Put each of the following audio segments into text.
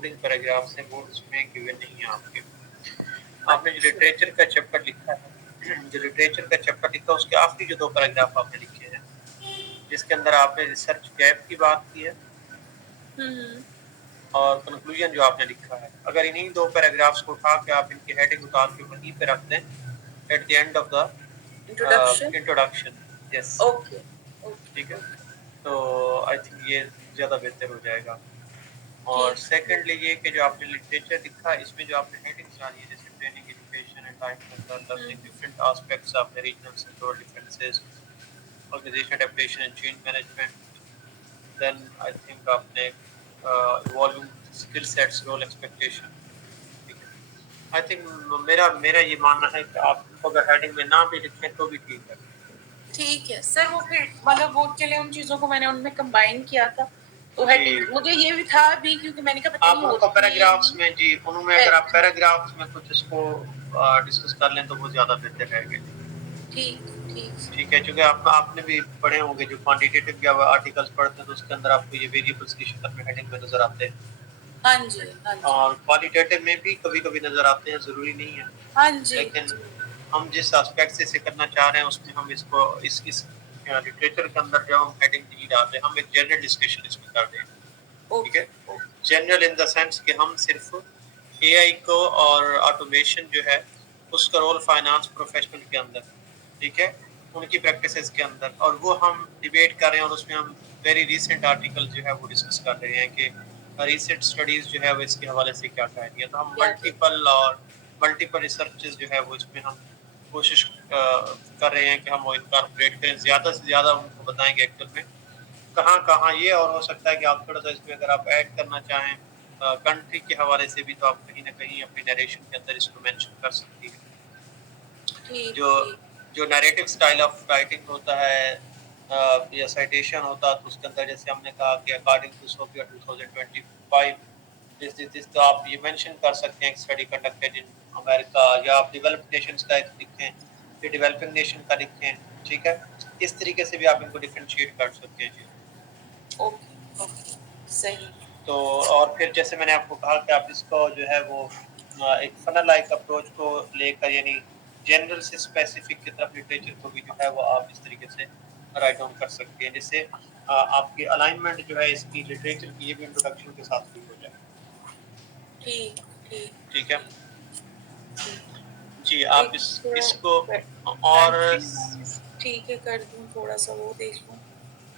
Concluding paragraphs हैं वो उसमें गिवन नहीं है आपके। आपने जो अच्छा लिटरेचर का चैप्टर लिखा है, जो लिटरेचर का चैप्टर लिखा है उसके आखिरी जो 2 पैराग्राफ आपने लिखे हैं, जिसके अंदर आपने रिसर्च गैप की बात की है हम्म और कंक्लूजन जो आपने लिखा है, अगर इन्हीं 2 पैराग्राफ्स को उठा के आप इनकी हेडिंग उतार के वहीं पे रख दें at the end of the introduction introduction. Yes, okay okay ठीक है। ओके तो आई थिंक ये ज़्यादा बेहतर हो जाएगा। और ठीक ठीक सेकंडली ये कि जो आपने लिटरेचर लिखा है इसमें जो आपने हेडिंग्स डाली है जैसे training, education, enlightenment, learning, hmm different aspects आपने regional sectoral differences, organisation adaptation and change management, then I think आपने evolving skill sets, role expectation, ठीक है। आई थिंक मेरा मेरा ये मानना है कि आप इनको अगर हेडिंग में ना भी लिखें तो भी ठीक है। ठीक है सर। वो फिर मतलब वो चले उन चीजों को मैंने उनमें कंबाइन किया था तो जी, हेडिंग मुझे ये भी था अभी क्योंकि मैंने कहा पता आप नहीं उनको होती है पैराग्राफ्स में जी, उनमें अगर आप है। पैराग्राफ्स में कुछ इसको डिस्कस कर लें तो वो ज़्यादा बेहतर रहेगा। ठीक ठीक ठीक है, क्योंकि आपने भी पढ़े होंगे जो क्वांटिटेटिव या आर्टिकल्स पढ़ते हैं तो उसके अंदर आपको ये वेरिएबल्स की शक्ल में हेडिंग में नज़र आते हैं हाँ जी हाँ जी और क्वालिटेटिव में भी कभी-कभी नज़र आते हैं, ज़रूरी नहीं है। हाँ जी लेकिन हम जिस एस्पेक्ट से इसे करना चाह रहे हैं उसमें हम इसको इस लिटरेचर के अंदर जब हम हेडिंग नहीं डालते, हम एक जनरल डिस्कशन इसमें कर रहे हैं, ठीक ओके है? Okay general in the sense कि हम सिर्फ एआई को और ऑटोमेशन जो है उसका रोल फाइनेंस प्रोफेशनल के अंदर, ठीक है, उनकी प्रैक्टिसेस के अंदर और वो हम डिबेट कर रहे हैं और उसमें हम वेरी रीसेंट आर्टिकल जो है वो डिस्कस कर रहे हैं कि रीसेंट स्टडीज जो है वो इसके हवाले से क्या कह रही है। तो हम क्या मल्टीपल रिसर्चेस जो है वो इसमें हम कोशिश कर रहे हैं कि हम वो इनकॉर्पोरेट करें, ज़्यादा से ज़्यादा उनको बताएंगे एक्चुअल में कहाँ-कहाँ ये और हो सकता है कि आप थोड़ा-सा इसमें अगर आप ऐड करना चाहें कंट्री के हवाले से भी तो आप कहीं न कहीं अपनी नैरेशन के अंदर इसको मेंशन कर सकती हैं। ठीक जो ठीक जो नैरेटिव स्टाइल ऑफ राइटिंग होता है या साइटेशन होता है तो उसके अंदर जैसे हमने कहा कि अकॉर्डिंग टू सोफिया 2025 दिस तो आप ये मेंशन कर सकते हैं स्टडी कंडक्टेड इन अमेरिका या आप डेवलप्ड नेशंस का एक लिखें, फिर डेवलपिंग नेशन का लिखें, ठीक है? इस तरीके से भी आप इनको डिफरेंशिएट कर सकते हैं जी। ओके ओके सही तो और फिर जैसे मैंने आपको कहा कि आप इसको जो है वो एक फनल लाइक अप्रोच को लेकर यानी जनरल से स्पेसिफिक की तरफ लिटरेचर को भी जो है वो आप इस तरीके से राइट डाउन कर सकते हैं जिससे आपकी अलाइनमेंट जो है इसकी लिटरेचर की ये भी इंट्रोडक्शन के साथ भी हो जाए। ठीक ठीक ठीक है ठीक जी, आप एक इसको और कंट्री ठीक है कर दूं थोड़ा सा वो देख लूं।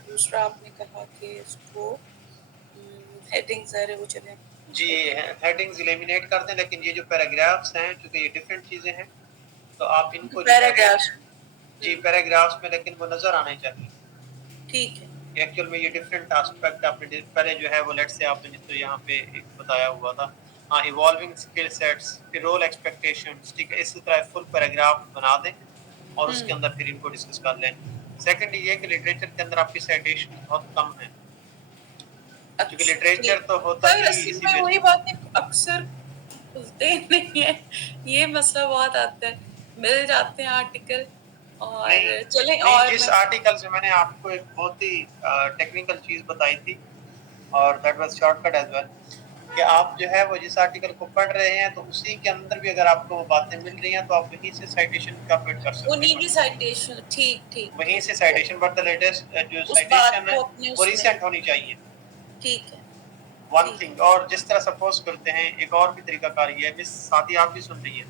दूसरा आपने कहा कि इसको हेडिंग्स है वो चले जी ओके हेडिंग्स एलिमिनेट कर दें लेकिन ये जो पैराग्राफ्स हैं क्योंकि ये डिफरेंट चीजें हैं तो आप इनको जो है पैराग्राफ जी पैराग्राफ्स में लेकिन वो नजर आने चाहिए। ठीक है एक्चुअल में ये डिफरेंट एस्पेक्ट आपने पहले जो है वो लेट्स से आपने तो यहाँ पे एक बताया हुआ था हाँ इवॉल्विंग स्किल सेट्स फिर रोल एक्सपेक्टेशंस ठीक है इसी तरह फुल पैराग्राफ बना दें और उसके अंदर फिर इनको डिस्कस कर लें। सेकंड ये कि लिटरेचर के अंदर आपकी साइटेशन बहुत कम है क्योंकि अच्छा लिटरेचर ठीक तो होता सर ही असल इसी में बेस वही बात है अक्सर खुलते ही नहीं है ये मसला बहुत आता है मिल जाते हैं आर्टिकल और नहीं चलें नहीं और जिस मैं आर्टिकल से मैंने आपको एक बहुत ही टेक्निकल चीज बताई थी और that was shortcut as well कि आप जो है वो जिस आर्टिकल को पढ़ रहे हैं तो उसी के अंदर भी अगर आपको वो बातें मिल रही हैं तो आप वहीं से साइटेशन इनकॉर्पोरेट कर सकते उन्हीं हैं की साइटेशन ठीक ठीक वहीं ठीक से साइटेशन बट द लेटेस्ट जो उस बात साइटेशन है को अपने वो उसमें रिसेंट होनी चाहिए। ठीक है वन ठीक थिंग और जिस तरह सपोज करते हैं एक और भी तरीकाकार ये है मिस साथी आप भी सुन रही है।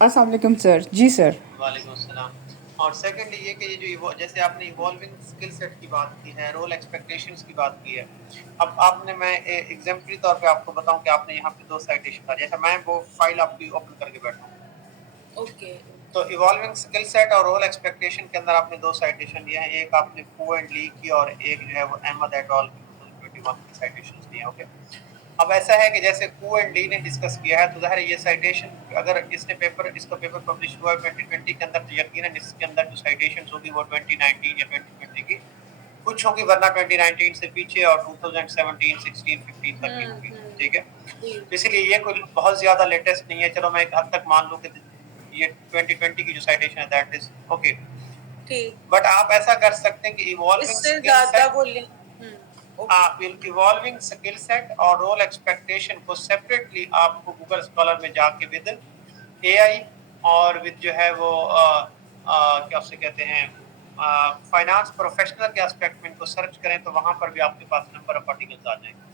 अस्सलाम वालेकुम सर। जी सर। वालेकुम अस्सलाम। और सेकंडली ये कि ये जो जैसे आपने इवॉल्विंग स्किल सेट की बात की है, रोल एक्सपेक्टेशंस की बात की है। अब आपने मैं एग्जाम्पली तौर पे आपको बताऊं कि आपने यहाँ पे 2 साइटेशन डाली है, मैं वो फाइल आपकी ओपन करके बैठा हूँ। ओके तो इवॉल्विंग स्किल सेट और रोल एक्सपेक्टेशन के अंदर आपने 2 साइटेशन लिए हैं, एक आपने फू एंड ली की और एक जो है वो अहमद एट अल 2021 की साइटेशंस ली हैं, ओके। अब ऐसा है कि जैसे कू एंड डी ने डिस्कस किया है तो ज़ाहिर है ये साइटेशन अगर इसका पेपर पब्लिश हुआ है 2020 के अंदर तो यकीनन इसके अंदर जो साइटेशंस होगी वो 2019 या 2020 की कुछ होगी वरना 2019 से पीछे और 2017, 16, 15 तक की होगी, ठीक है। जी तो इसलिए ये कोई बहुत ज़्यादा लेटेस्ट नहीं है, चलो मैं एक हद तक मान लूँ कि ये 2020 की जो साइटेशन है दैट इज ओके। ठीक बट आप ऐसा कर सकते हैं कि इवॉल्विंग इससे स्किल ज्यादा सेट बोले इवॉल्विंग स्किल सेट और रोल एक्सपेक्टेशन को सेपरेटली आपको गूगल स्कॉलर में जाके विद एआई और विद जो है वो क्या उसे कहते हैं फाइनेंस प्रोफेशनल के एस्पेक्ट में इनको सर्च करें तो वहां पर भी आपके पास नंबर ऑफ आर्टिकल्स आ जाएंगे।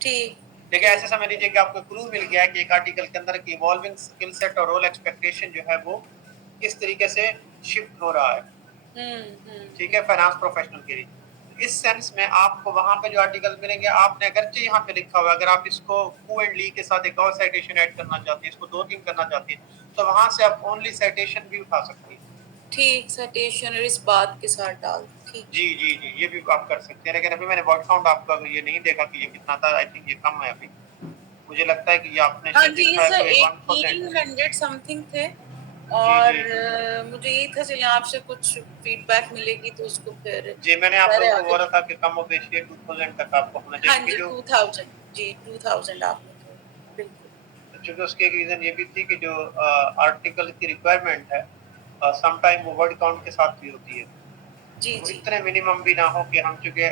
ठीक। देखिए ऐसे समझ लीजिए कि आपको क्लू मिल गया है कि एक आर्टिकल के अंदर की इवॉल्विंग स्किल सेट और रोल एक्सपेक्टेशन जो है वो किस तरीके से शिफ्ट हो रहा है। ठीक है, फाइनेंस प्रोफेशनल के लिए। इस सेंस में आपको वहां पे जो आर्टिकल मिलेंगे, आपने अगरचे यहाँ पे लिखा हुआ, अगर आप इसको कू एंड ली के साथ एक और साइटेशन ऐड करना चाहते हैं, इसको 2-3 करना चाहते हैं, तो वहां से आप ओनली साइटेशन भी उठा सकती हैं। ठीक, साइटेशन और इस बात के साथ डाल। ठीक। जी जी जी, ये भी आप कर सकते हैं, लेकिन अभी मैंने वर्ड काउंट आपका ये नहीं देखा कि ये कितना था। आई थिंक ये कम है अभी, मुझे लगता है कि ये आपने हाँ शायद जी, लिखा है सर कोई 1000 1800 समथिंग थे जी और जी मुझे यही था चलिए आपसे कुछ फीडबैक मिलेगी तो उसको फिर जी, मैंने आप सारे लोगों को आगे। बोला था कि कम और बेशी 2000 तक आपको होना हाँ चाहिए जी, जो 2000 जी 2000 आपने तो बिल्कुल। क्योंकि उसकी एक रीजन ये भी थी कि जो आर्टिकल की रिक्वायरमेंट है सम टाइम वो वर्ड काउंट के साथ भी होती है, जी वो जी इतने मिनिमम भी ना हो कि हम चूंकि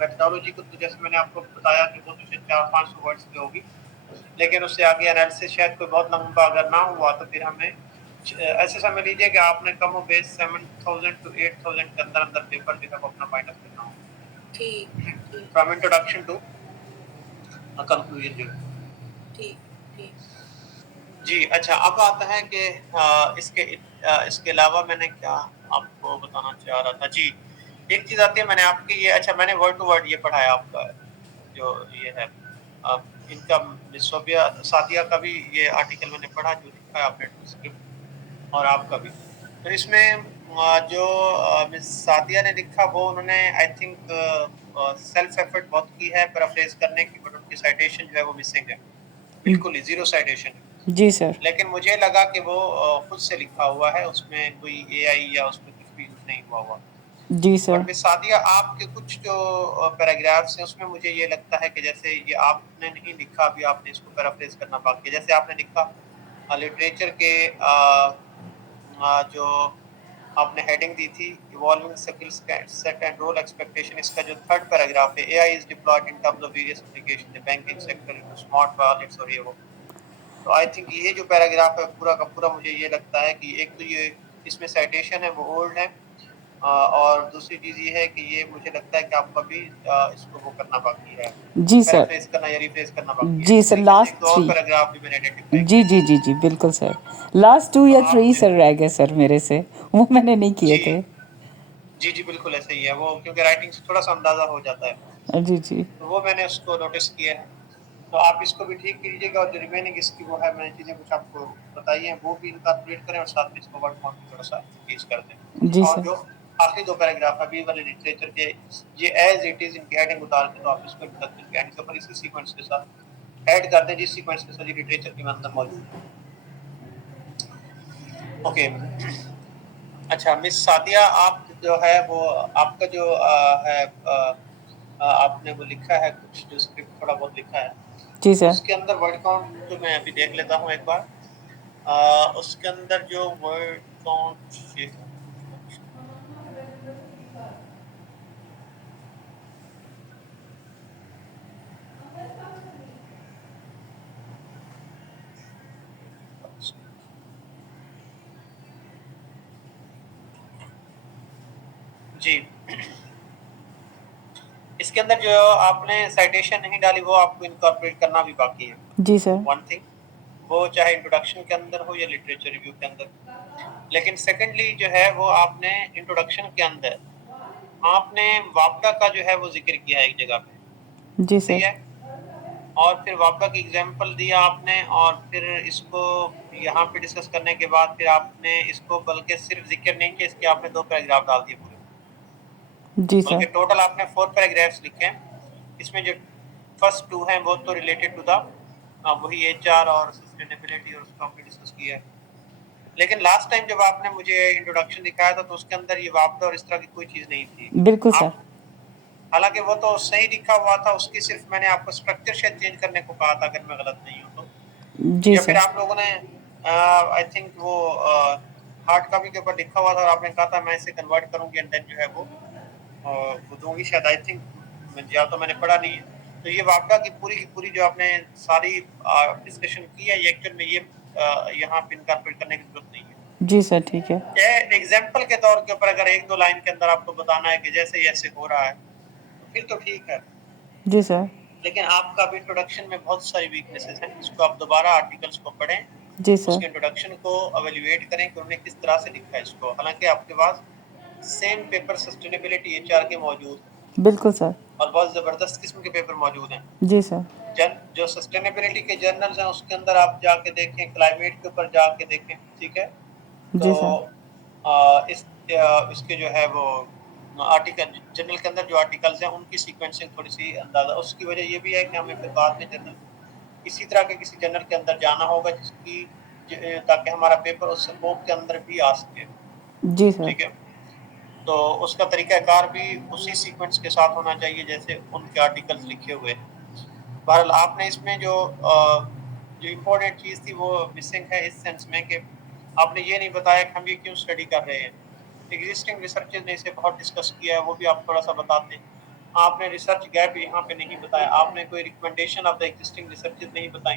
मेथडोलॉजी को तो जैसे मैंने आपको बताया कि वो तो शायद 400-500 वर्ड्स पे होगी, लेकिन उससे आगे एनालिसिस शायद कोई बहुत लंबा अगर ना हुआ तो फिर हमें ऐसे समझ लीजिए कि आपने कम और बेस 7000 to 8000 के अंदर अंदर पेपर जो है वो अपना फाइंड अप करना होगा, ठीक ठीक फ्रॉम इंट्रोडक्शन टू कंक्लूजन जो है। ठीक ठीक। जी, अच्छा अब आता है कि इसके अलावा मैंने क्या आपको बताना चाह रहा था। जी, एक चीज़ आती है, मैंने आपकी ये अच्छा मैंने वर्ड टू वर्ड ये पढ़ाया आपका जो ये है इनका मिस सादिया का भी ये आर्टिकल मैंने पढ़ा जो लिखा है आपने ट्रांसक्रिप्ट और आपका भी। तो इसमें जो मिस सादिया ने लिखा वो उन्होंने आई थिंक सेल्फ एफर्ट बहुत की है पैराफ्रेज करने की, बट उनकी साइटेशन जो है वो मिसिंग है। बिल्कुल ही ज़ीरो साइटेशन है। जी सर। लेकिन मुझे लगा कि वो खुद से लिखा हुआ है, उसमें कोई एआई या उसमें कुछ भी यूज़ नहीं हुआ हुआ। जी बट सर। मिस सादिया आपके कुछ जो पैराग्राफ्स हैं उसमें मुझे ये लगता है कि जैसे ये आपने नहीं लिखा, अभी आपने इसको पैराफ्रेज करना बाकी है। जैसे आपने लिखा लिटरेचर के जो आपने हेडिंग दी थी evolving skills set and role expectation, इसका जो थर्ड पैराग्राफ है AI is deployed in terms of various application the banking sector into smart wallets और ये वो। तो आई थिंक ये जो पैराग्राफ है पूरा का पूरा मुझे ये लगता है कि एक तो ये इसमें साइटेशन है वो ओल्ड है और दूसरी चीज़ ये है कि ये मुझे लगता है कि आपको अभी इसको वो करना बाकी है, जी सर। पैराफ्रेज करना या रिफ्रेज करना बाकी है। जी इस सर, तरीके से लास्ट एक दो और 3। पैराग्राफ भी मैंने आइडेंटिफाई जी किए। जी जी जी बिल्कुल सर। लास्ट 2 तो या 3 आपने सर रह गए सर मेरे से, वो मैंने नहीं किए जी थे। जी जी बिल्कुल ऐसा ही है वो, क्योंकि राइटिंग से थोड़ा सा अंदाजा हो जाता है, जी जी तो वो मैंने उसको नोटिस किया है। तो आप इसको भी ठीक कीजिएगा और जो रिमेनिंग इसकी वो है मैंने चीज़ें कुछ आपको बताई हैं वो भी इनकॉर्पोरेट करें और साथ में इसको वर्ड काउंट में थोड़ा सा इंक्रीज कर दें। जी और सर। जो आखिरी 2 पैराग्राफ अभी वाले लिटरेचर के ये एज इट इज़ इनकी हेडिंग उतार के तो आप इसको इंट्रोडक्शन के एंड के ऊपर इसी सीक्वेंस के साथ ऐड कर दें जिस सीक्वेंस के साथ ये लिटरेचर के अंदर मौजूद है। ओके, अच्छा मिस सादिया आप जो है वो आपका जो है आपने वो लिखा है कुछ जो स्क्रिप्ट थोड़ा बहुत लिखा है, जी सर। उसके अंदर वर्ड काउंट जो मैं अभी देख लेता हूँ एक बार। उसके अंदर जो वर्ड काउंट जी इसके अंदर जो आपने साइटेशन नहीं डाली वो आपको इनकॉर्पोरेट करना भी बाकी है। जी सर। वन थिंग वो चाहे इंट्रोडक्शन के अंदर हो या लिटरेचर रिव्यू के अंदर, लेकिन सेकेंडली जो है वो आपने इंट्रोडक्शन के अंदर आपने वापडा का जो है वो जिक्र किया है एक जगह पे, जी सही सर। है, और फिर वापडा की एग्जांपल दिया आपने और फिर इसको यहाँ पे डिस्कस करने के बाद फिर आपने इसको बल्कि सिर्फ जिक्र नहीं किया, इसके आपने 2 पैराग्राफ डाल दिए पूरे, जी बल्कि सर। टोटल आपने 4 पैराग्राफ्स लिखे हैं। इसमें जो फर्स्ट 2 हैं वो तो रिलेटेड टू द वही एचआर और सस्टेनेबिलिटी और उसको हमने डिस्कस किया है। लेकिन लास्ट टाइम जब आपने मुझे इंट्रोडक्शन दिखाया था तो उसके अंदर ये वापडा और इस तरह की कोई चीज़ नहीं थी। बिल्कुल सर। आप हालाँकि वो तो सही लिखा हुआ था, उसकी सिर्फ मैंने आपको स्ट्रक्चर शायद चेंज करने को कहा था अगर मैं गलत नहीं हूँ तो। जी या फिर सर। आप लोगों ने आई थिंक वो हार्ड कॉपी के ऊपर लिखा हुआ था और आपने कहा था मैं इसे कन्वर्ट करूँगी एंड देन जो है वो दूँगी शायद, आई थिंक या तो मैंने पढ़ा नहीं है। तो ये वाक़ा की पूरी जो आपने सारी डिस्कशन की है, ये एक्चुअल में ये यहाँ पे इनकॉर्पोरेट करने की ज़रूरत नहीं है। जी सर, ठीक है। एग्जाम्पल के तौर के ऊपर अगर 1-2 लाइन के अंदर आपको बताना है कि जैसे ये ऐसे हो रहा है, तो फिर तो ठीक है। जी सर। लेकिन आपका भी इंट्रोडक्शन में बहुत सारी वीकनेसेस हैं, इसको आप दोबारा आर्टिकल्स को पढ़ें, जी सर। उसके इंट्रोडक्शन को एवेल्युएट करें कि उन्होंने किस तरह से लिखा है इसको। हालाँकि आपके पास सेम पेपर सस्टेनेबिलिटी एचआर के मौजूद हैं बिल्कुल सर। और बहुत ज़बरदस्त किस्म के पेपर मौजूद हैं। जी सर। जो सस्टेनेबिलिटी के जर्नल्स हैं उसके अंदर आप जाके देखें, क्लाइमेट के ऊपर जाके देखें, ठीक है? जी सर। तो इसके जो है वो आर्टिकल जर्नल के अंदर जो आर्टिकल्स हैं उनकी सीक्वेंसिंग थोड़ी-सी अंदाज़ा उसकी वजह ये भी है कि हमें फिर बाद में जर्नल इसी तरह के किसी जर्नल के अंदर जाना होगा जिसकी ताकि हमारा पेपर उस स्कोप के अंदर भी आ सके, जी सर। ठीक है? तो उसका तरीक़ाकार भी उसी सीक्वेंस के साथ होना चाहिए जैसे उनके आर्टिकल्स लिखे हुए हैं। बहरहाल आपने इसमें जो इम्पोर्टेंट चीज़ थी वो मिसिंग है इस सेंस में कि आपने ये नहीं बताया कि हम ये क्यों स्टडी कर रहे हैं। एग्जिस्टिंग रिसर्चर्स ने इसे बहुत डिस्कस किया है, वो भी आप थोड़ा-सा बताते हैं। आपने रिसर्च गैप यहाँ पे नहीं बताया, आपने कोई recommendation of the existing researches नहीं बताई।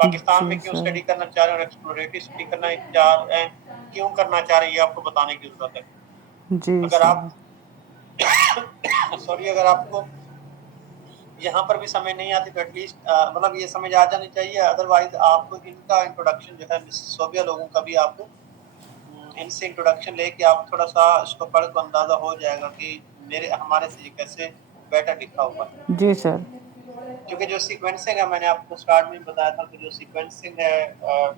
पाकिस्तान जी में क्यों सर। स्टडी करना चाह रहे हैं और एक्सप्लोरेटरी स्टडी करना चाह रहे हैं, क्यों करना चाह रहे हैं, ये आपको बताने की ज़रूरत है। जी अगर सर। आप सॉरी अगर आपको यहाँ पर भी समझ नहीं आती तो एटलीस्ट मतलब ये समझ आ जानी चाहिए, अदरवाइज़ आपको इनका इंट्रोडक्शन जो है मिस सोबिया लोगों का भी आपको इनसे इंट्रोडक्शन लेके आप थोड़ा-सा इसको पढ़ के अंदाज़ा हो जाएगा कि हमारे से ये कैसे बेटर लिखा हुआ है। जी सर। क्योंकि जो सीक्वेंसिंग है मैंने आपको स्टार्ट में बताया था कि जो सीक्वेंसिंग है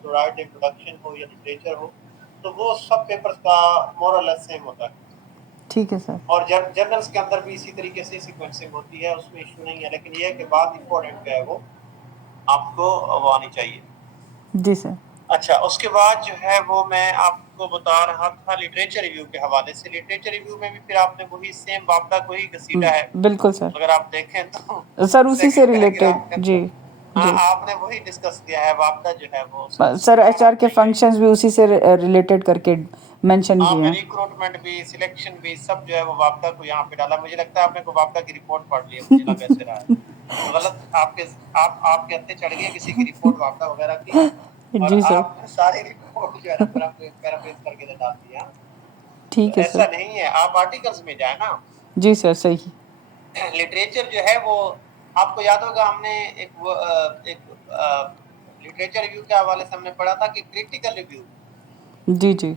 टू राइट इंट्रोडक्शन हो या लिटरेचर हो, तो वो सब पेपर्स का मोर और लेस सेम होता है। ठीक है सर। और जर्नल्स के अंदर भी इसी तरीके से सीक्वेंसिंग होती है, उसमें इश्यू नहीं है, लेकिन ये है कि बात इम्पोर्टेंट जो है वो आपको वो आनी चाहिए। जी सर। अच्छा, उसके बाद जो है वो मैं आपको बता रहा था लिटरेचर रिव्यू के हवाले से। लिटरेचर रिव्यू में भी फिर आपने वही सेम वाक़ा को ही घसीटा है। बिल्कुल सर। अगर आप देखें तो सर उसी से सेकंड रिलेटेड। पैराग्राफ के जी। अंदर हाँ, जी। आपने वही डिस्कस किया है, वाक़ा जो है वो सर सक्सेसफुल होना एचआर के चाहिए। फंक्शंस भी उसी से रिलेटेड करके मेंशन हाँ, किए मैं हैं। रिक्रूटमेंट भी, सिलेक्शन भी सब जो है वो वाक़ा को यहाँ पे डाला। मुझे लगता है आपने को वाक़ा की रिपोर्ट पढ़ ली है, मुझे लग ऐसे रहा है। गलत आपके हत्थे चढ़ गई है किसी की रिपोर्ट वाक़ा वग़ैरह की और जी सर। आपने सारी रिपोर्ट जो है ना पैराफ्रेज़ करके तो डाल दी, हाँ। तो ठीक है ऐसा सर। नहीं है, आप आर्टिकल्स में जाएँ ना। जी सर, सही। लिटरेचर जो है वो आपको याद होगा हमने एक लिटरेचर रिव्यू के हवाले से हमने पढ़ा था कि क्रिटिकल रिव्यू जी, जी।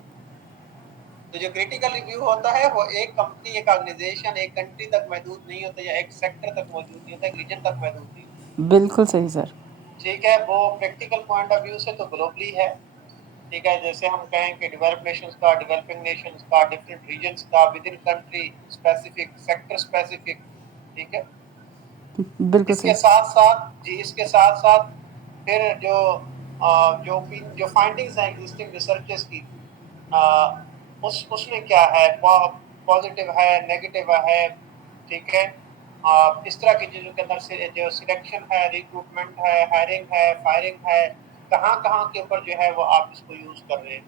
तो जो क्रिटिकल रिव्यू होता है वो एक कंपनी, एक ऑर्गेनाइजेशन, एक कंट्री तक महदूद नहीं होता या एक सेक्टर तक मौजूद नहीं होता, एक रीजन तक महदूद नहीं होता। बिल्कुल सही सर। ठीक है, वो प्रैक्टिकल पॉइंट ऑफ व्यू से तो ग्लोबली है। ठीक है, जैसे हम कहें कि डेवलप्ड नेशंस का, डेवलपिंग नेशंस का, डिफरेंट रीजन्स का, with in country specific, sector specific, ठीक है? बिल्कुल इसके सही। साथ-साथ जी, इसके साथ-साथ फिर जो फाइंडिंग्स हैं एग्जिस्टिंग रिसर्चर्स की अ, उसमें क्या है पॉजिटिव है, नेगेटिव है, ठीक है? इस तरह की चीज़ों के अंदर से जो सिलेक्शन है, रिक्रूटमेंट है, हायरिंग है, फायरिंग है, कहाँ-कहाँ के ऊपर जो है वो आप इसको यूज़ कर रहे हैं।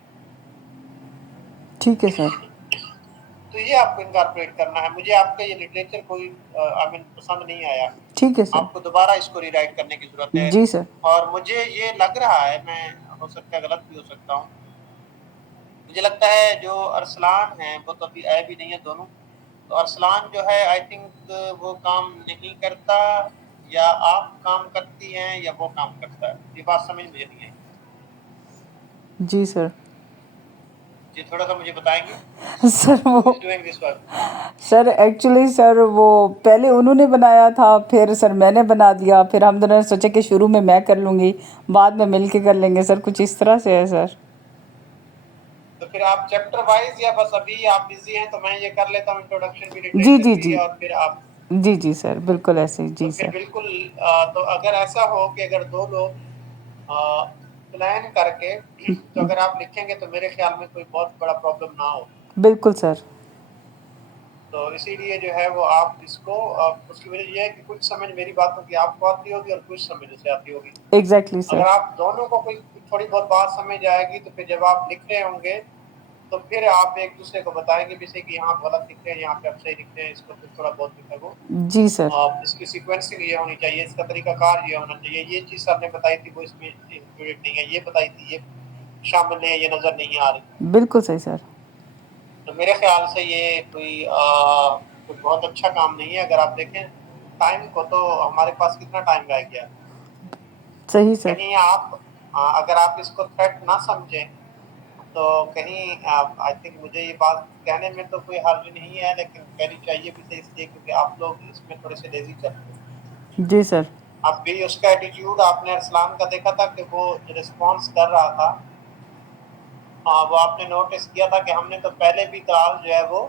ठीक है सर। तो ये आपको इनकॉर्पोरेट करना है। मुझे आपका ये लिटरेचर कोई आई मीन पसंद नहीं आया। ठीक है सर। आपको दोबारा इसको रीराइट करने की ज़रूरत है जी सर। और मुझे ये लग रहा है, मैं हो सकता है गलत भी हो सकता हूँ। मुझे लगता है जो अरसलान हैं, वो तो अभी आए भी नहीं है दोनों। तो अरसलान जो है आई थिंक वो काम नहीं करता या आप काम करती हैं या वो काम करता है। ये बात समझ मुझे नहीं आई। जी सर। जी, थोड़ा-सा मुझे बताएँगे? सर हू वो is doing this work? Sir actually sir वो पहले उन्होंने बनाया था, फिर सर मैंने बना दिया, फिर हम दोनों ने सोचा कि शुरू में मैं कर लूँगी, बाद में मिल के कर लेंगे सर, कुछ इस तरह से है सर। तो फिर आप चैप्टर वाइज़ या बस अभी आप बिज़ी हैं तो मैं ये कर लेता हूँ इंट्रोडक्शन भी, जी, लिटरेचर जी, भी जी। और फिर आप जी, जी सर, बिल्कुल ऐसे ही। तो जी फिर सर। बिल्कुल तो अगर ऐसा हो कि अगर 2 लोग प्लान करके तो अगर आप लिखेंगे तो मेरे ख़्याल में कोई बहुत बड़ा प्रॉब्लम ना हो। बिल्कुल सर। तो इसीलिए जो है वो आप इसको उसकी वजह ये है कि कुछ समझ मेरी बातों की आपको आती होगी और कुछ समझ उसे आती होगी। एग्ज़ैक्टली अगर सर। आप दोनों को कोई थोड़ी बहुत बात समझ आएगी तो फिर जब आप लिख रहे होंगे तो फिर आप एक दूसरे को बताएंगे जैसे कि यहाँ गलत लिख रहे हैं, यहाँ पे आप सही लिख रहे हैं, इसको फिर थोड़ा बहुत लिखा वो जी सर। इसकी सीक्वेंसिंग ये होनी चाहिए, इसका तरीकाकार ये होना चाहिए, ये चीज़ आपने बताई थी वो इसमें इंक्लूडेड नहीं है, ये बताई थी ये शामिल नहीं है, ये नज़र नहीं आ रही। बिल्कुल सही सर। तो मेरे ख्याल से ये कोई बहुत अच्छा काम नहीं है। अगर आप देखें टाइम को, तो हमारे पास कितना टाइम रह गया। सही सर। कहीं आप अगर आप इसको थ्रेट ना समझें तो कहीं आई थिंक मुझे ये बात कहने में तो कोई हर्ज नहीं है, लेकिन कहनी चाहिए भी सही इसलिए क्योंकि आप लोग इसमें थोड़े से लेजी चलते हैं। जी सर। अब भी उसका एटीट्यूड आपने अरसलान का देखा था कि वो रिस्पॉन्स कर रहा था, वो आपने नोटिस किया था कि हमने तो पहले भी क्लास जो है वो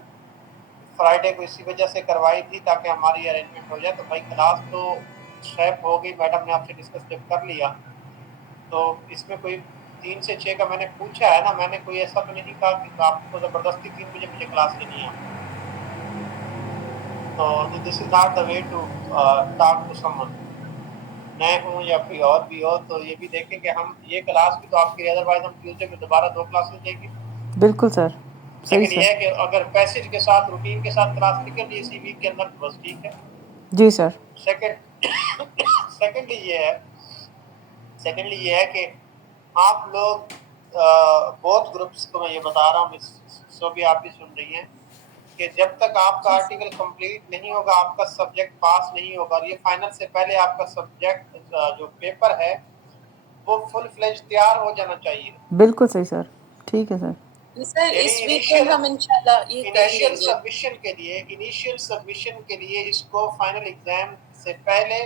फ्राइडे को इसी वजह से करवाई थी ताकि हमारी अरेंजमेंट हो जाए। तो भाई क्लास तो शेप हो गई, मैडम ने आपसे डिस्कस जब कर लिया, तो इसमें कोई 3 से 6 का मैंने पूछा है ना, मैंने कोई ऐसा तो नहीं कहा कि आपको ज़बरदस्ती 3 बजे मुझे क्लास लेनी है। तो this is not the way to talk to someone. मैं हूँ या कोई और भी हो, तो ये भी देखें कि हम ये क्लास भी तो आपकी, अदरवाइज हम ट्यूसडे में दोबारा 2 क्लासेस लेंगे। बिल्कुल सर। सही लेकिन ये सर। है कि अगर पैसेज के साथ रूटीन के साथ क्लास निकल ली इसी वीक के अंदर तो बस ठीक है। जी सर। सेकंड सेकेंडली ये है कि आप लोग बोथ ग्रुप्स को मैं ये बता रहा हूँ, सो भी आप भी सुन रही हैं कि जब तक आपका आर्टिकल कंप्लीट नहीं होगा, आपका सब्जेक्ट पास नहीं होगा, और ये फाइनल से पहले आपका सब्जेक्ट जो पेपर है वो फुल फ्लेज तैयार हो जाना चाहिए। बिल्कुल सही सर। ठीक है सर। सर इस वीकेंड हम इंशाल्लाह ये कर इनिशियल लेंगे। सबमिशन के लिए इसको फाइनल एग्जाम से पहले,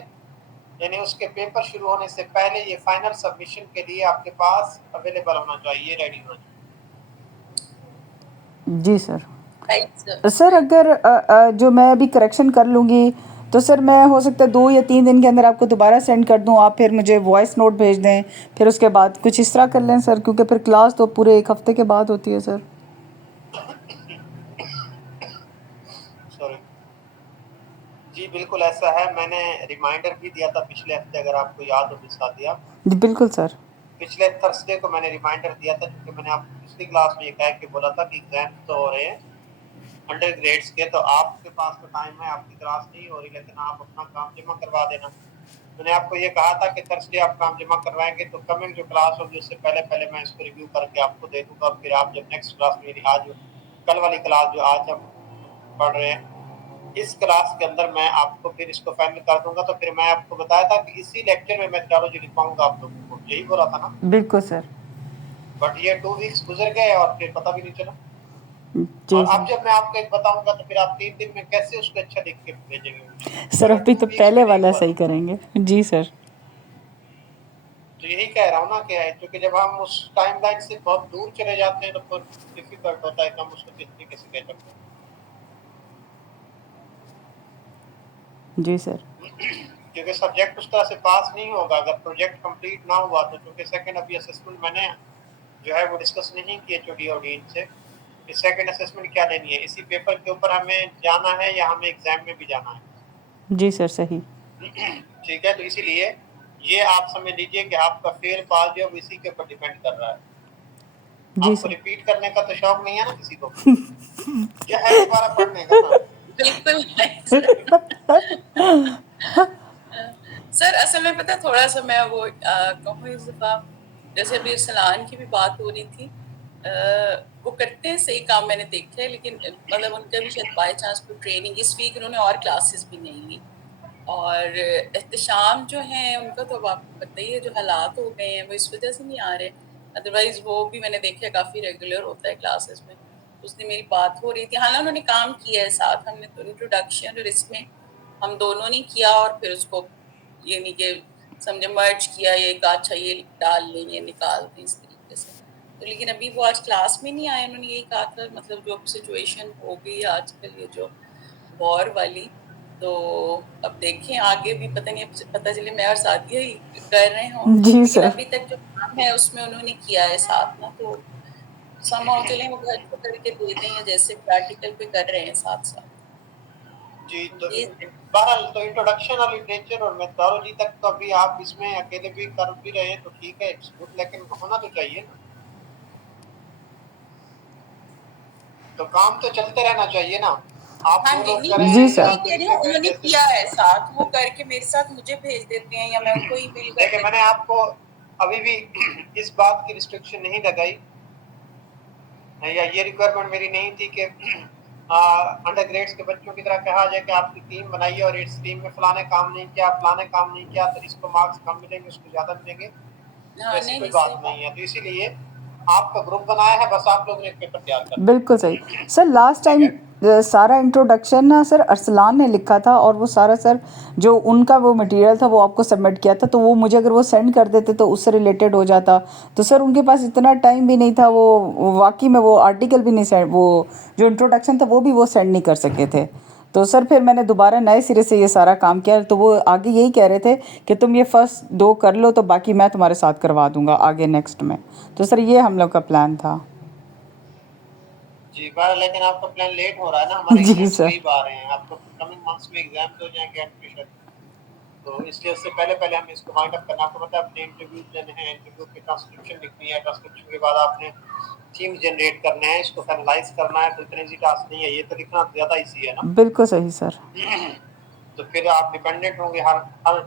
यानी उसके पेपर शुरू होने से पहले, ये फाइनल सबमिशन के लिए आपके पास अवेलेबल होना चाहिए, रेडी होना चाहिए। जी सर। Right sir. सर अगर जो मैं अभी करेक्शन कर लूँगी तो सर मैं हो सकता है 2 या 3 दिन के अंदर आपको दोबारा सेंड कर दूँ, आप फिर मुझे वॉइस नोट भेज दें, फिर उसके बाद कुछ इस तरह कर लें सर, क्योंकि फिर क्लास तो पूरे 1 हफ्ते के बाद होती है सर। सॉरी जी, बिल्कुल ऐसा है। मैंने रिमाइंडर भी दिया था पिछले हफ्ते, अगर आपको याद हो बिस्सा दिया। जी बिल्कुल सर। पिछले थर्सडे को मैंने रिमाइंडर दिया था, क्योंकि मैंने आपको पिछली क्लास में ये कह के बोला था कि एग्जाम तो हो रहे हैं अंडर ग्रेड्स के, तो आपके पास तो टाइम है, आपकी क्लास नहीं हो रही, लेकिन आप अपना काम जमा करवा देना। मैंने आपको ये कहा था कि थर्सडे आप काम जमा करवाएंगे तो कमिंग जो क्लास होगी उससे पहले पहले मैं इसको रिव्यू करके आपको दे दूंगा। फिर आप जब नेक्स्ट क्लास मेरी आज कल वाली क्लास जो आज हम पढ़ रहे हैं, इस क्लास के अंदर मैं आपको फिर इसको फाइनल कर दूंगा। तो फिर मैं आपको बताया था कि इसी लेक्चर में मेथोडोलॉजी लिखवाऊंगा आप लोगों को, यही बोला था ना। बिल्कुल सर। बट ये 2 वीक्स गुजर गए और फिर पता भी नहीं चला। जी और अब सर। जब मैं आपको एक बताऊंगा तो फिर आप 3 दिन में कैसे उसको अच्छा लिख के भेजेंगे मुझे, सर अगर अभी 2 तो वीक्स पहले में नहीं वाला हुआ सही तो। करेंगे। जी सर। तो यही कह रहा हूँ ना, क्या है, क्योंकि जब हम उस टाइमलाइन से बहुत दूर चले जाते हैं तो फिर डिफिकल्ट होता है कि हम उसको किस तरीके से कह सकते हैं। जी सर। क्योंकि सब्जेक्ट उस तरह से पास नहीं होगा अगर प्रोजेक्ट कंप्लीट ना हुआ तो। क्योंकि सेकंड अभी असेसमेंट मैंने जो है वो डिस्कस नहीं किए एचओडी और डीन से, सेकंड असेसमेंट क्या लेनी है, इसी पेपर के ऊपर हमें जाना है या हमें एग्जाम में भी जाना है। जी सर सही। ठीक है, तो इसीलिए ये आप समझ लीजिए कि आपका फेल पास जो है इसी के ऊपर डिपेंड कर रहा है। जी आपको सर। रिपीट करने का तो शौक नहीं है ना किसी को, क्या है दोबारा पढ़ने का ना। बिल्कुल नहीं सर। सर असल में पता है, थोड़ा सा मैं वो कहूँ इस दफा, जैसे अभी सलान की भी बात हो रही थी, वो करते हैं सही काम, मैंने देखा है, लेकिन मतलब उनका भी शायद बाय चांस कोई ट्रेनिंग इस वीक उन्होंने और क्लासेस भी नहीं ली। और एहतशाम जो है उनका तो अब आपको पता ही है, जो हालात हो गए हैं वो इस वजह से नहीं आ रहे, अदरवाइज वो भी मैंने देखा है काफ़ी रेगुलर होता है क्लासेस में। उसने मेरी बात हो रही थी, हालांकि उन्होंने काम किया है साथ, हमने तो इंट्रोडक्शन और इसमें हम दोनों ने किया, और फिर उसको ये नहीं कि समझे मर्ज किया, ये अच्छा ये डाल लें ये निकाल दें इस तरीके से। तो लेकिन अभी वो आज क्लास में नहीं आए, उन्होंने यही कहा था, मतलब जो सिचुएशन हो गई आजकल ये जो वॉर वाली, तो अब देखें आगे भी, पता नहीं, अब पता चले मैं और सादिया ही कर रहे हों, जी लेकिन सर। अभी तक जो काम है उसमें उन्होंने किया है साथ ना, तो समाओ चलें वो घर पे करके दे दें या जैसे प्रैक्टिकल पे कर रहे हैं साथ साथ। जी, तो ये बहरहाल तो इंट्रोडक्शन और लिटरेचर और मेथोडोलॉजी तक तो अभी आप इसमें अकेले भी कर भी रहे हैं तो ठीक है, इट्स गुड, लेकिन होना तो चाहिए ना। तो काम तो चलते रहना चाहिए ना, आप हाँ दो जी, लोग नहीं करें जी मैं सर। या वही कोई कह रही हूँ, करे, उन्होंने जैसे किया है साथ, वो करके मेरे साथ मुझे भेज देते हैं या मैं उनको ईमेल कर देखिए देती मैंने आपको अभी भी इस बात की रिस्ट्रिक्शन नहीं लगाई या ये रिक्वायरमेंट मेरी नहीं थी कि अंडर ग्रेड्स के बच्चों की तरह कहा जाए कि आपकी टीम बनाइए और इस टीम में फलाने काम नहीं किया, फलाने काम नहीं किया तो इसको मार्क्स कम मिलेंगे, उसको ज़्यादा मिलेंगे, हूँ। तो हाँ, ऐसी नहीं कोई नहीं बात सही बात। नहीं है। तो इसीलिए आपका ग्रुप बनाया है, बस आप लोगों ने एक पेपर तैयार करना बिल्कुल सही सर। लास्ट ठीक टाइम है। सारा इंट्रोडक्शन ना सर अरसलान ने लिखा था, और वो सारा सर जो उनका वो मटेरियल था वो आपको सबमिट किया था, तो वो मुझे अगर वो सेंड कर देते तो उससे रिलेटेड हो जाता। तो सर उनके पास इतना टाइम भी नहीं था, वो वाकई में वो आर्टिकल भी नहीं सेंड, वो जो इंट्रोडक्शन था वो भी वो सेंड नहीं कर सके थे। तो सर फिर मैंने दोबारा नए सिरे से ये सारा काम किया, तो वो आगे यही कह रहे थे कि तुम ये फर्स्ट 2 कर लो तो बाकी मैं तुम्हारे साथ करवा दूंगा आगे नेक्स्ट में। तो सर ये हम लोग का प्लान था। जी बार, लेकिन आपका प्लान लेट हो रहा है ना, हमारे जी एग्जाम्स सर। करीब आ रहे हैं, आपको कमिंग मंथ्स में एग्जाम्स हो जाएंगे एडमिशन, तो इसलिए उससे पहले पहले हमें इसको वाइंड अप करना। आपको पता है अपने इंटरव्यू लेने हैं, इंटरव्यू की ट्रांसक्रिप्शन लिखनी है, ट्रांसक्रिप्शन के बाद आपने थीम जनरेट करने हैं, इसको फाइनलाइज करना है, तो इतना इजी टास्क नहीं है, ये तो लिखना ज़्यादा इजी है ना। बिल्कुल सही सर। तो फिर आप डिपेंडेंट होंगे हर हर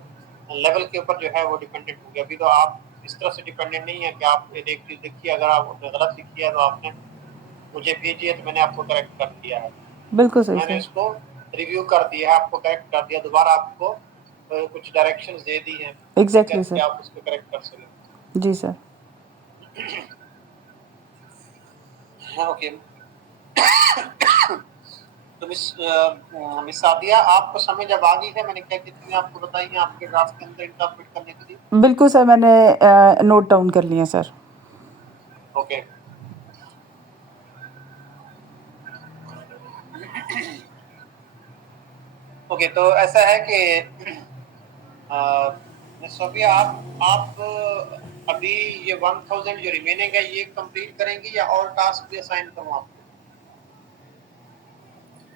लेवल के ऊपर जो है वो डिपेंडेंट होंगे। अभी तो आप इस तरह से डिपेंडेंट नहीं है कि आप एक चीज़ देखिए, अगर आपने गलत लिखी है तो आपने मुझे भेजी है तो मैंने आपको करेक्ट कर दिया है, बिल्कुल सही मैंने सर। इसको रिव्यू कर दिया है, आपको करेक्ट कर दिया, दोबारा आपको कुछ डायरेक्शंस दे दी हैं, ठीक है, एग्जैक्टली कि सर। आप उसको करेक्ट कर सकें। जी सर। हाँ, ओके। तो मिस सादिया, आपको समझ अब आ गई है मैंने क्या क्या चीज़ें आपको बताई हैं आपके ड्राफ्ट के अंदर इंटरप्रेट करने के लिए? बिल्कुल सर, मैंने नोट डाउन कर लिया सर। ओके। ओके, तो ऐसा है कि मिस सोफिया, आप अभी ये 1000 जो रिमेनिंग है ये कंप्लीट करेंगी या और टास्क भी असाइन करूँ आपको?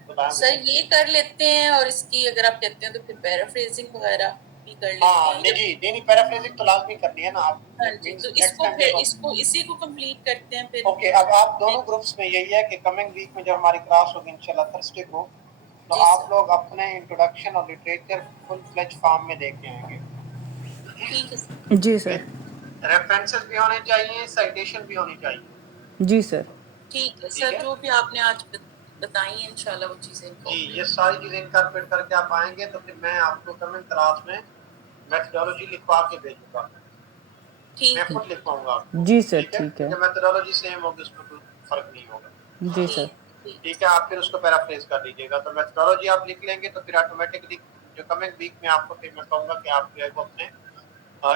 बताएं सर मुझे। ये कर लेते हैं, और इसकी अगर आप कहते हैं तो फिर पैराफ्रेजिंग वगैरह भी कर लेते हाँ हैं नहीं जी, नहीं पैराफ्रेजिंग तो लाजमी करनी है ना आप, हाँ इट जी, मींस तो नेक्स्ट इसको टाइम फिर जब इसको इसी को कंप्लीट करते हैं फिर। ओके, अब आप दोनों ग्रुप्स में यही है कि कमिंग वीक में जब हमारी क्लास होगी इंशाल्लाह थर्सडे को, तो जी आप सर, लोग अपने इंट्रोडक्शन और लिटरेचर फुल फ्लेज फॉर्म में देके आएंगे, ठीक है सर। जी सर। विद रेफरेंसेस भी होने चाहिए, साइटेशन भी होनी चाहिए, जी सर। ठीक है ठीक सर, है जो भी आपने आज बताई है इंशाल्लाह वो चीजें जी। इनको। ये सारी चीजें इंकॉर्पोरेट करके आप आएंगे तो फिर मैं आपको कमिंग क्लास में मेथडोलॉजी लिखवा के भेजूंगा, मैं ठीक है, खुद लिखवाऊंगा आपको, जी सर ठीक है, ठीक है। क्योंकि मेथडोलॉजी सेम होगी, उसमें कोई फर्क नहीं होगा, जी सर। ठीक ठीक ठीक है। आप फिर उसको पैराफ्रेज कर लीजिएगा, तो मेथडोलॉजी आप लिख लेंगे तो फिर ऑटोमेटिकली जो कमिंग वीक में आपको फिर मैं कहूँगा कि आप जो है वो अपने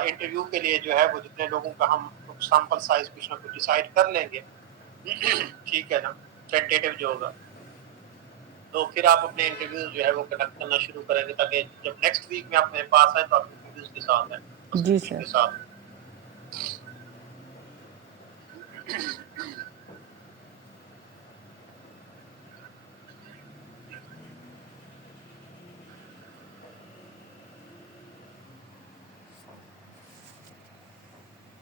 इंटरव्यू के लिए जो है वो जितने लोगों का हम सैंपल साइज कुछ ना कुछ डिसाइड कर लेंगे, ठीक है ना, टेंटेटिव जो होगा, तो फिर आप अपने इंटरव्यूज जो है वो कंडक्ट करना शुरू करेंगे, ताकि जब नेक्स्ट वीक में आप मेरे पास आए तो आप इंटरव्यूज के साथ हैं, जी सब्सक्रिप्शन सर। के साथ।